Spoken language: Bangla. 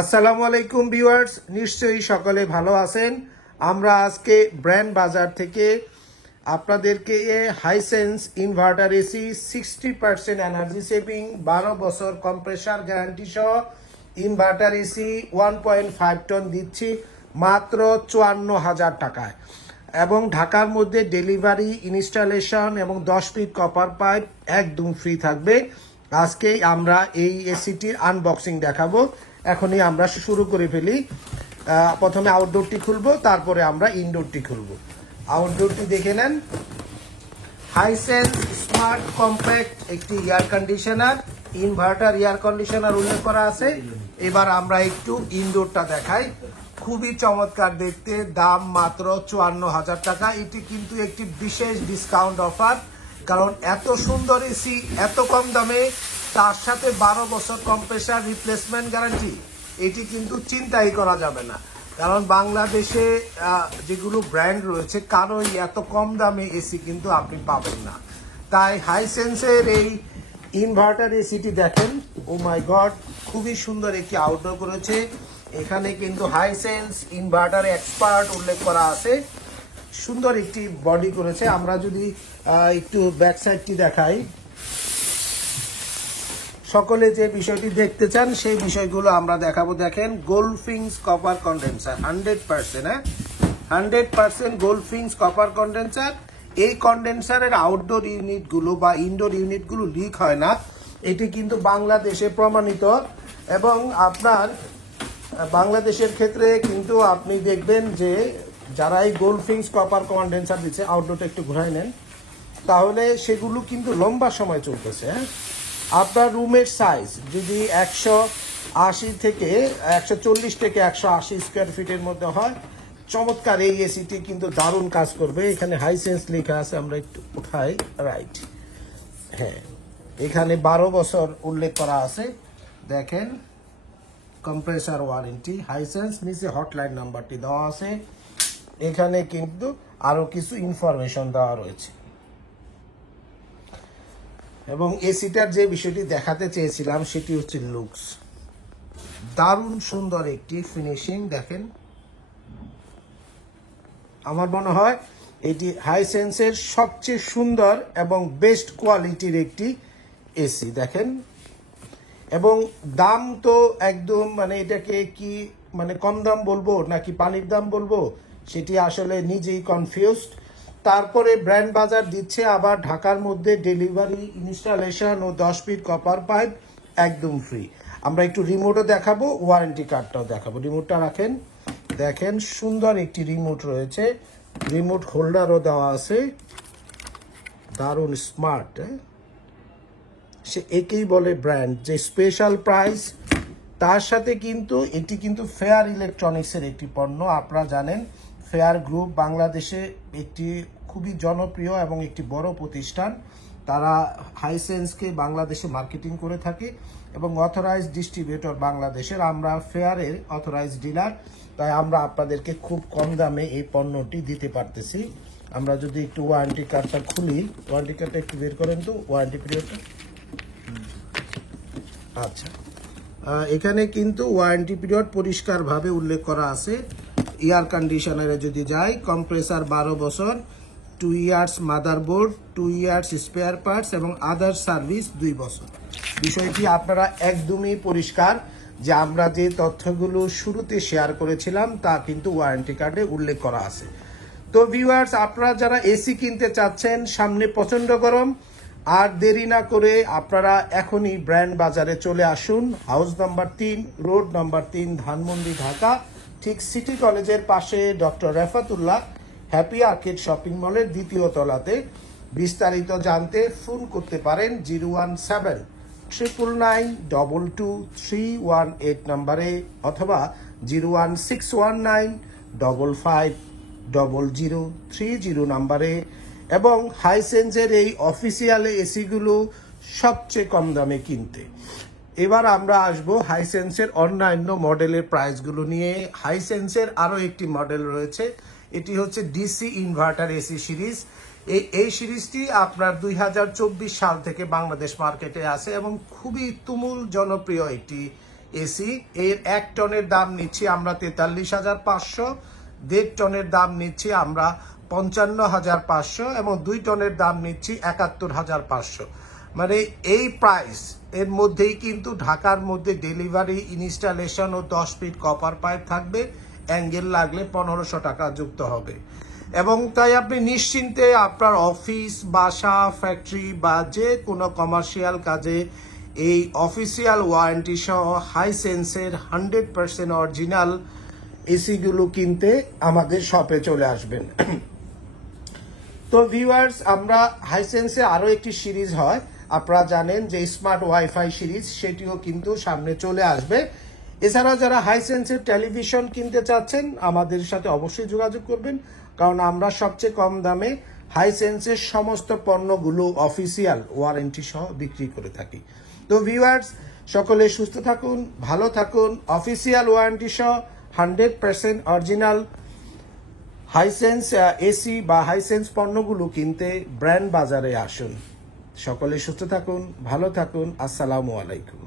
আসসালামু আলাইকুম ভিউয়ার্স, নিশ্চয়ই সকলে ভালো আছেন। আমরা আজকে ব্র্যান্ড বাজার থেকে আপনাদেরকে Hisense inverter AC 60% energy saving 12 বছর কম্প্রেসার গ্যারান্টি সহ ইনভার্টার এসি 1.5 টন দিচ্ছি মাত্র 54,000 টাকায়, এবং ঢাকার মধ্যে ডেলিভারি, ইনস্টলেশন এবং 10 ফিট কপার পাইপ একদম ফ্রি থাকবে। আজকেই আমরা এই এসিটির আনবক্সিং দেখাবো। এখনই আমরা শুরু করে ফেলি। প্রথমে আউটডোরটি খুলবো, তারপরে আমরা ইনডোরটি খুলবো। আউটডোরটি দেখে নেন। হাইসেন্স স্মার্ট কম্প্যাক্ট একটি air conditioner, inverter air conditioner উল্লেখ করা আছে। এবার আমরা একটু ইনডোরটা দেখাই। খুবই চমৎকার দেখতে, দাম মাত্র 54,000 টাকা। এটি কিন্তু একটি বিশেষ ডিসকাউন্ট অফার, কারণ এত সুন্দর এসি এত কম দামে, তার সাথে 12 বছর কম্প্রেসার রিপ্লেসমেন্ট গ্যারান্টি, এটি কিন্তু চিন্তাই করা যাবে না। কারণ বাংলাদেশে যেগুলো ব্র্যান্ড রয়েছে, কারোই এত কম দামে এসি কিন্তু আপনি পাবেন না। তাই হাইসেন্সের এই ইনভার্টার এসিটি দেখেন, ও মাই গড, খুবই সুন্দর একটি আউটডোর করেছে। এখানে কিন্তু হাইসেন্স ইনভার্টার এক্সপার্ট উল্লেখ করা আছে। সুন্দর একটি বডি করেছে। আমরা যদি একটু ব্যাক সাইডটি দেখাই, সকলে যে বিষয়টি দেখতে চান সেই বিষয়গুলো আমরা দেখাবো। দেখেন, গোল্ডফিংস কপার কন্ডেন্সার 100%, 100% গোল্ডফিংস কপার কন্ডেন্সার। এই কন্ডেন্সারের আউটডোর ইউনিটগুলো বা ইনডোর ইউনিটগুলো লিক হয় না, এটি কিন্তু বাংলাদেশে প্রমাণিত। এবং আপনার বাংলাদেশের ক্ষেত্রে কিন্তু আপনি দেখবেন যে যারা এই গোল্ডফিংস কপার কন্ডেন্সার দিচ্ছে, আউটডোরটা একটু ঘুরাই নেন, তাহলে সেগুলো কিন্তু লম্বা সময় চলতেছে। আপনার রুমের সাইজ যদি 140 থেকে 180 স্কোয়ার ফিটের মধ্যে হয়, চমৎকার এই এসিটি কিন্তু দারুণ কাজ করবে। এখানে হাইসেন্স লেখা আছে, আমরা একটু উঠাই, রাইট, হ্যাঁ, এখানে 12 বছর উল্লেখ করা আছে। দেখেন, কম্প্রেসার ওয়ারেন্টি হাইসেন্স, নিচে হটলাইন নাম্বারটি দেওয়া আছে। এখানে কিন্তু আরো কিছু ইনফরমেশন দেওয়া রয়েছে। এবং এসিটার যে বিষয়টি দেখাতে চেয়েছিলাম সেটি হচ্ছে লুকস। দারুণ সুন্দর একটি ফিনিশিং। দেখেন, আমার মনে হয় এটি হাইসেন্সের সবচেয়ে সুন্দর এবং বেস্ট কোয়ালিটির একটি এসি। দেখেন, এবং দাম তো একদম এটাকে কি কম দাম বলবো নাকি পানির দাম বলবো, সেটি আসলে নিজেই কনফিউজড। তারপরে ব্র্যান্ড বাজার দিচ্ছে আবার ঢাকার মধ্যে ডেলিভারি, ইনস্টলেশন ও 10 ফিট কপার পাইপ একদম ফ্রি। আমরা একটু রিমোটও দেখাবো, ওয়ারেন্টি কার্ডটাও দেখাবো। রিমোটটা রাখেন। দেখেন, সুন্দর একটি রিমোট রয়েছে, রিমোট হোল্ডারও দেওয়া আছে, দারুণ স্মার্ট। সে একেই বলে ব্র্যান্ড, যে স্পেশাল প্রাইস। তার সাথে কিন্তু এটি কিন্তু ফেয়ার ইলেকট্রনিক্সের একটি পণ্য। আপনারা জানেন ফেয়ার গ্রুপ বাংলাদেশে একটি খুবই জনপ্রিয় এবং একটি বড় প্রতিষ্ঠান। তারা হাইসেন্সকে বাংলাদেশে মার্কেটিং করে থাকে এবং অথরাইজড ডিস্ট্রিবিউটর বাংলাদেশের। আমরা ফেয়ারের অথরাইজড ডিলার, তাই আমরা আপনাদেরকে খুব কম দামে এই পণ্যটি দিতে পারতেছি। আমরা যদি একটু ওয়ারেন্টি কার্ডটা খুলি, ওয়ারেন্টি কার্ডটা একটু বের করেন তো, ওয়ারেন্টি পিরিয়ডটা। আচ্ছা, এখানে কিন্তু ওয়ারেন্টি পিরিয়ড পরিষ্কারভাবে উল্লেখ করা আছে। এয়ার কন্ডিশনারে যদি যাই, কম্প্রেসার 12 বছর, 2 years motherboard, 2 years spare parts এবং আদার সার্ভিস 2 বছর। বিষয়টি আপনারা একদমই পরিষ্কার যে আমরা যে তথ্যগুলো শুরুতে শেয়ার করেছিলাম তা কিন্তু ওয়ারেন্টি কার্ডে উল্লেখ করা আছে। তো ভিউয়ার্স, আপনারা যারা এসি কিনতে চাচ্ছেন, সামনে প্রচন্ড গরম, আর দেরি না করে আপনারা এখনই ব্র্যান্ড বাজারে চলে আসুন। House number 3, road number 3, Dhanmondi, Dhaka, ঠিক সিটি কলেজের পাশে doctor Refatullah happy arcade shopping মলের 2য় তলাতে। বিস্তারিত জানতে ফোন করতে পারেন 01799922318 নম্বরে, অথবা 01619550030 নম্বরে। এবং হাইসেন্সের এই অফিসিয়াল এসিগুলো সবচেয়ে কম দামে কিনতে। এবার আমরা আসবো হাইসেন্সের অন্যান্য মডেলের প্রাইসগুলো নিয়ে। হাইসেন্সের আরও একটি মডেল রয়েছে, এটি হচ্ছে ডিসি ইনভার্টার এসি সিরিজ। এই সিরিজটি আপনার 2024 সাল থেকে বাংলাদেশ মার্কেটে আছে এবং খুবই তুমুল জনপ্রিয় একটি এসি, এর 1 টনের দাম নিচ্ছি আমরা 43,500, 1.5 টনের দাম নিচ্ছি আমরা 55,500 এবং 2 টনের দাম নিচ্ছি 71,500। মানে এই প্রাইস এর মধ্যেই কিন্তু ঢাকার মধ্যে ডেলিভারি, ইনস্টলেশন ও 10 ফিট কপার পাইপ থাকবে। অ্যাঙ্গেল লাগলে 1500 টাকা যুক্ত হবে। এবং তাই আপনি নিশ্চিন্তে আপনার অফিস, বাসা, ফ্যাক্টরি বা যে কোনো কমার্শিয়াল কাজে এই অফিসিয়াল ওয়ারেন্টি সহ হাইসেন্সের 100% অরিজিনাল এসিগুলো কিনতে আমাদের শপে চলে আসবেন। তো ভিউয়ার্স, আমরা হাইসেন্সে আরও একটি সিরিজ হয়, আপনারা জানেন যে স্মার্ট ওয়াইফাই সিরিজ, সেটিও কিন্তু সামনে চলে আসবে। এছাড়া যারা হাইসেন্সের টেলিভিশন কিনতে চাচ্ছেন আমাদের সাথে অবশ্যই যোগাযোগ করবেন, কারণ আমরা সবচেয়ে কম দামে হাইসেন্সের সমস্ত পণ্যগুলো অফিসিয়াল ওয়ারেন্টি সহ বিক্রি করে থাকি। তো ভিউয়ার্স, সকলে সুস্থ থাকুন, ভালো থাকুন। অফিসিয়াল ওয়ারেন্টি সহ 100% অরিজিনাল হাইসেন্স এসি বা হাইসেন্স পণ্যগুলো কিনতে ব্র্যান্ড বাজারে আসুন। সকলে সুস্থ থাকুন, ভালো থাকুন। আসসালামু আলাইকুম।